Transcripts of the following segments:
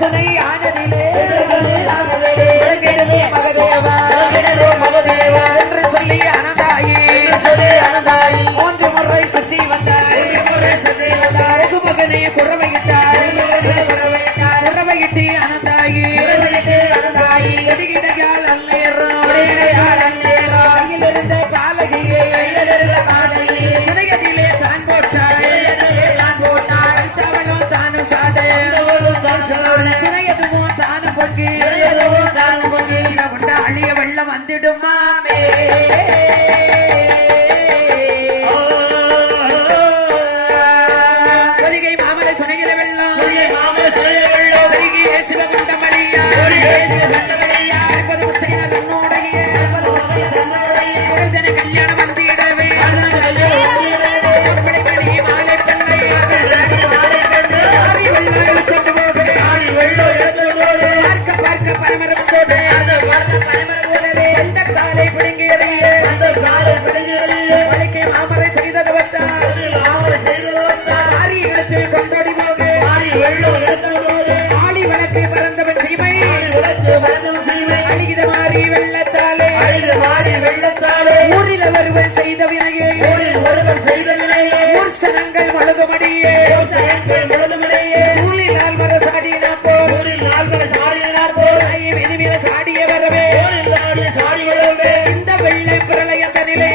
சுனை ஆனதிலே மகதேவா என்று சொல்லி அனந்தாயி மூன்று முறை சுற்றி வந்தாய் மகனை குறவையிட்டாய் குறவையிட்டு அனந்தாயி கடிகிடையால் அல்லேறிலிருந்த பாலகியை சிறையதிலே தான் போட்டாய் தவளும் தானும் சாடை சிறையதுவும் தானும் பொங்கி கொண்ட அழிய வெள்ளம் வந்துடுமாமே பொதிகை மாமலை சுனையில வெள்ளம் சிவகுண்ட மணியா கல்யாணம் வந்திடவே பார்க்க பரமரம் போது எந்த காலை பிடுங்கியதையே மலைக்கு மாமலை செய்தது ஆரி எடுத்து கொண்டாடி போது ஆடி வழக்கை பறந்தவன் சீமை அழிகித மாறி வெள்ளத்தாலே ஊரில் ஒருவன் செய்த வினையே ஊர் சனங்கள் மழுகுமடியே ஊரினால் மர சாடினா போல் சாடிய வரவே இந்த வெள்ளை பிரளயத்தனிலே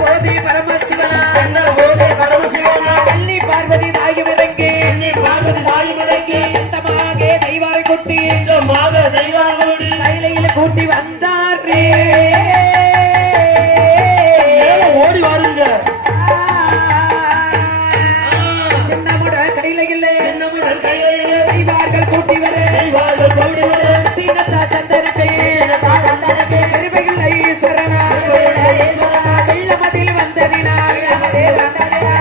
போதி பரமசிவனா அள்ளி பார்வதி தாயும் இறங்கி சத்தமாக தெய்வாரை கொட்டி கையில கூட்டி வந்தாரே ஓடி வாருங்க தெய்வார்கள் கூட்டி வர சந்தனத்தை ஈஸ்வரனா வெள்ளமதில் வந்ததினால்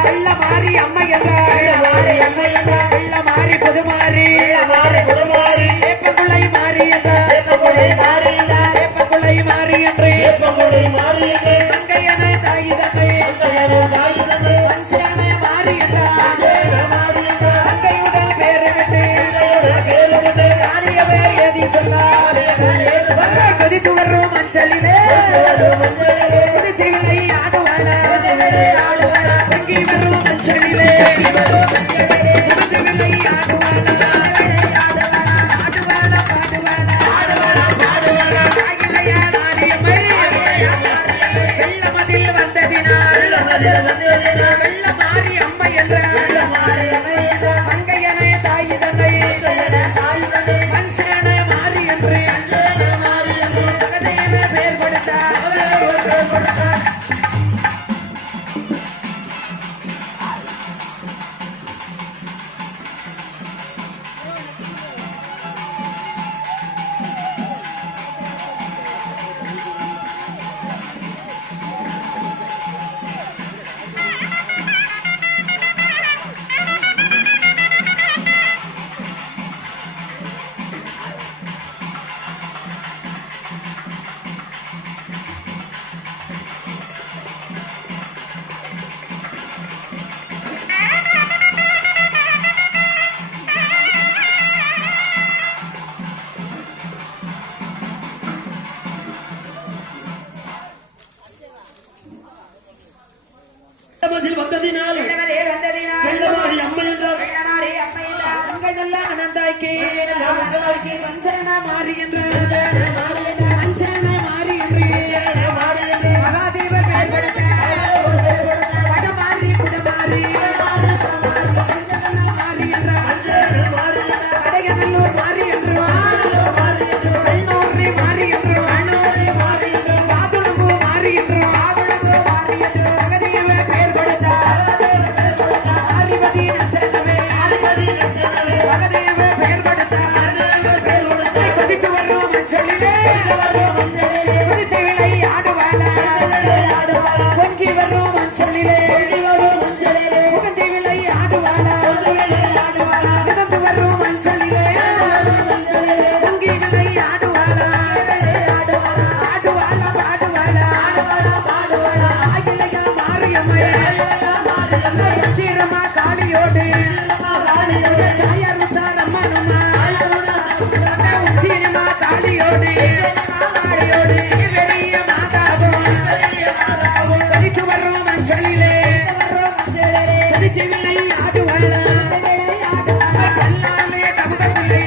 வெள்ள மாறி அம்மை என்றாள் வெள்ள மாறி புதுமாறி ஏப்பங்குளை மாறி என்றாள் ஏப்பங்குளை மாறி என்று மங்கையனை தாய் தந்தை மனுஷனை மாறி என்றாள் மங்கையுடன் பேரு விட்டு காரியவே ஏதி சொன்னார் கொதித்து வரும் மஞ்சளிலே கொதித்திலை ஆடுவாள தங்கி வரும் மஞ்சளிலே கொதித்திலை ஆடுவாள வெள்ளமதில் வந்ததினால் வெள்ள மாறி அம்மை என்றாள் மங்கையனை தாய் தந்தை மனுஷனை மாறி என்று பேர் கொடுத்தார் வந்ததினால் அனந்தாய்க்கு வஞ்சன மாறி என்று வஞ்சன மாறி என்று மகாதேவ படமாறி புடமாறி மாறி என்றார் கடையநல்லூர் மாறி என்று வெண்ணூரி மாறி என்று வாதுளம்பு மாறி என்று மகதேவ பெயர் கொடுத்தார் ஆதிபதி நந்தனவே மகதேவ பெயர் கொடுத்தார் கொதித்து வரும் மஞ்சளிலே தாலியோடு தாயார் உத்தாரம்மா உச்சினிமா தாலியோடு பெரிய மாதாவும் பதிச்சு வர்றோம் மஞ்சளிலே பதிச்சு விலை ஆடுவாளா எல்லாமே கம்பத்திலே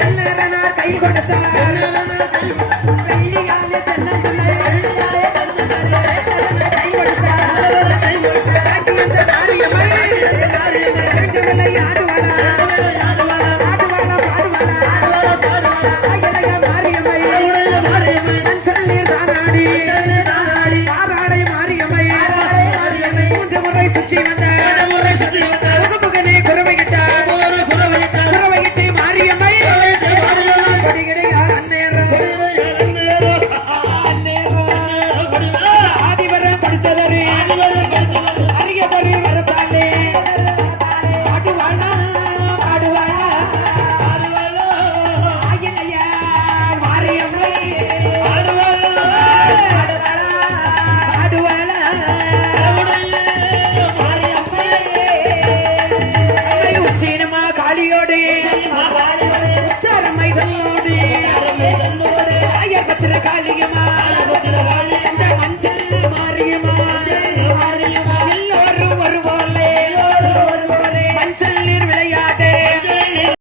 எல்லாரும் கை கொடுத்தார் வெள்ளியாலே தென்னம்பிள்ளை கை கொடுத்தார் சுற்றி வந்த